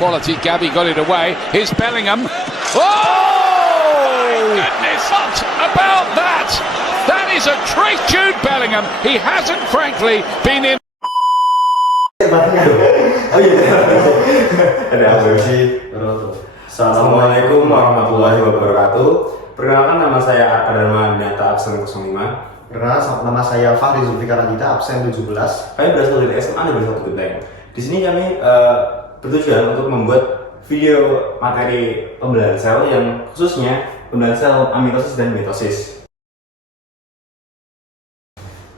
Quality. Gabby got it away. Here's Bellingham. Oh! Goodness! What about that? That is a treat, Jude Bellingham. He hasn't, frankly, been in. Oh iya, ada apa sih? Assalamualaikum warahmatullahi wabarakatuh. Perkenalkan, nama saya Arka Dharma Dinata absen 05. Perkenalkan, nama saya Fahri Zulfikar Andita absen 17. Kami berasal dari SMA Negeri 1 Genteng. Di sini kami bertujuan untuk membuat video materi pembelajaran sel yang khususnya pembelajaran sel amitosis dan mitosis.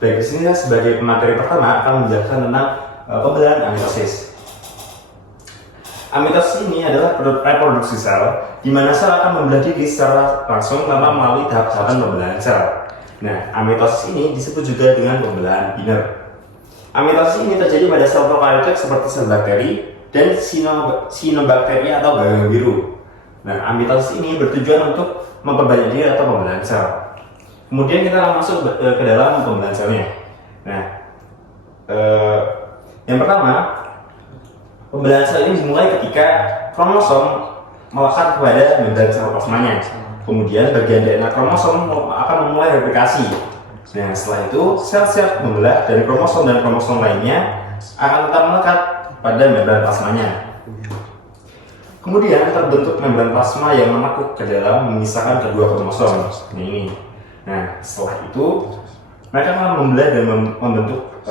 Baik, di sini saya sebagai pemateri pertama akan menjelaskan tentang pembelajaran amitosis. Amitosis ini adalah reproduksi sel, di mana sel akan membelah diri secara langsung tanpa melalui tahap-tahapan pembelahan sel. Nah, amitosis ini disebut juga dengan pembelahan inner. Amitosis ini terjadi pada sel prokaryotik seperti sel bakteri dan cyanobacteria atau gagang biru. Nah, amitosis ini bertujuan untuk memperbanyak diri atau pembelahan sel. Kemudian kita akan masuk ke dalam pembelahan selnya. Nah, yang pertama, pembelahan sel ini dimulai ketika kromosom melekat kepada membran sel plasmanya. Kemudian bagian DNA kromosom akan memulai replikasi. Nah, setelah itu sel siap membelah dari kromosom dan kromosom lainnya akan tetap melekat pada membran plasmanya. Kemudian terbentuk membran plasma yang menekuk ke dalam memisahkan kedua kromosom. Ini. Nah, setelah itu mereka akan membelah dan membentuk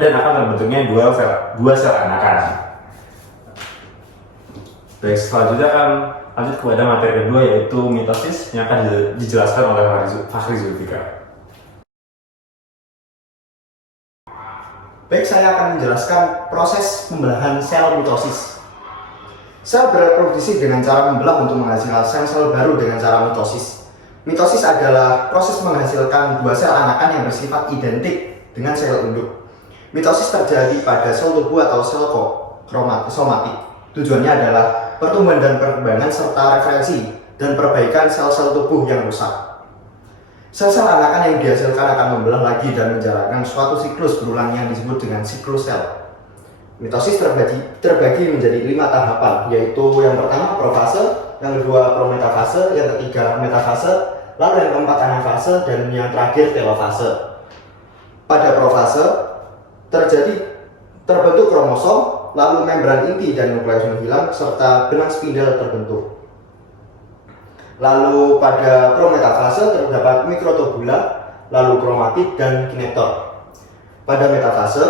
dan akan terbentuknya dua sel anakan. Baik, selanjutnya akan lanjut kepada materi kedua, yaitu mitosis yang akan dijelaskan oleh Fahri Zulfikar. Baik, saya akan menjelaskan proses pembelahan sel mitosis. Sel bereproduksi dengan cara membelah untuk menghasilkan sel-sel baru dengan cara mitosis. Mitosis adalah proses menghasilkan dua sel anakan yang bersifat identik dengan sel induk. Mitosis terjadi pada sel tubuh atau sel somatik. Tujuannya adalah pertumbuhan dan perkembangan serta referensi dan perbaikan sel-sel tubuh yang rusak. Sel-sel anakan yang dihasilkan akan membelah lagi dan menjalankan suatu siklus berulang yang disebut dengan siklus sel. Mitosis terbagi menjadi 5 tahapan, yaitu yang pertama profase, yang kedua prometafase, yang ketiga metafase, lalu yang keempat anafase, dan yang terakhir telofase. Pada profase terbentuk kromosom, lalu membran inti dan nukleus menghilang, serta benang spindel terbentuk. Lalu pada prometafase terdapat mikrotubula, lalu kromatit dan kinektor. Pada metafase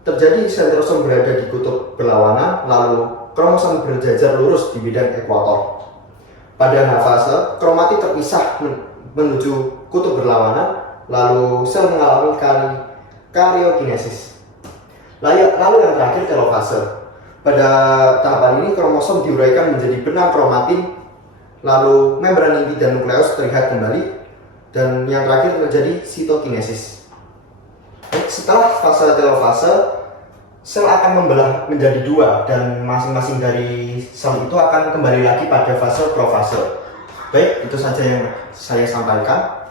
terjadi sentrosom berada di kutub berlawanan, lalu kromosom berjajar lurus di bidang ekuator. Pada anafase, kromatit terpisah menuju kutub berlawanan, lalu sel mengalami karyokinesis. Lalu yang terakhir telofase. Pada tahapan ini kromosom diuraikan menjadi benang kromatin, lalu membran inti dan nukleus terlihat kembali, dan yang terakhir terjadi sitokinesis. Setelah fase telofase, sel akan membelah menjadi dua, dan masing-masing dari sel itu akan kembali lagi pada fase profase. Baik, itu saja yang saya sampaikan.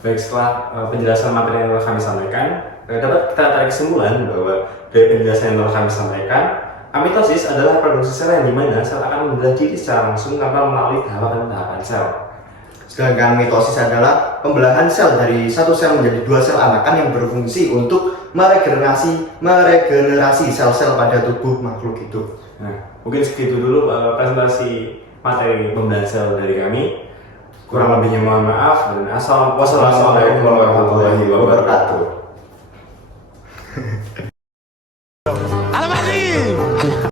Baik, setelah penjelasan materi yang telah kami sampaikan, dapat kita tarik kesimpulan bahwa dari penjelasan yang telah kami sampaikan, amitosis adalah produksi sel yang dimana sel akan membelah diri secara langsung tanpa melalui tahapan-tahapan sel. Sedangkan mitosis adalah pembelahan sel dari satu sel menjadi dua sel anakan yang berfungsi untuk meregenerasi sel-sel pada tubuh makhluk hidup. Nah, mungkin segitu dulu presentasi materi pembelahan sel dari kami. Kurang lebihnya mohon maaf, dan wassalamualaikum warahmatullahi wabarakatuh.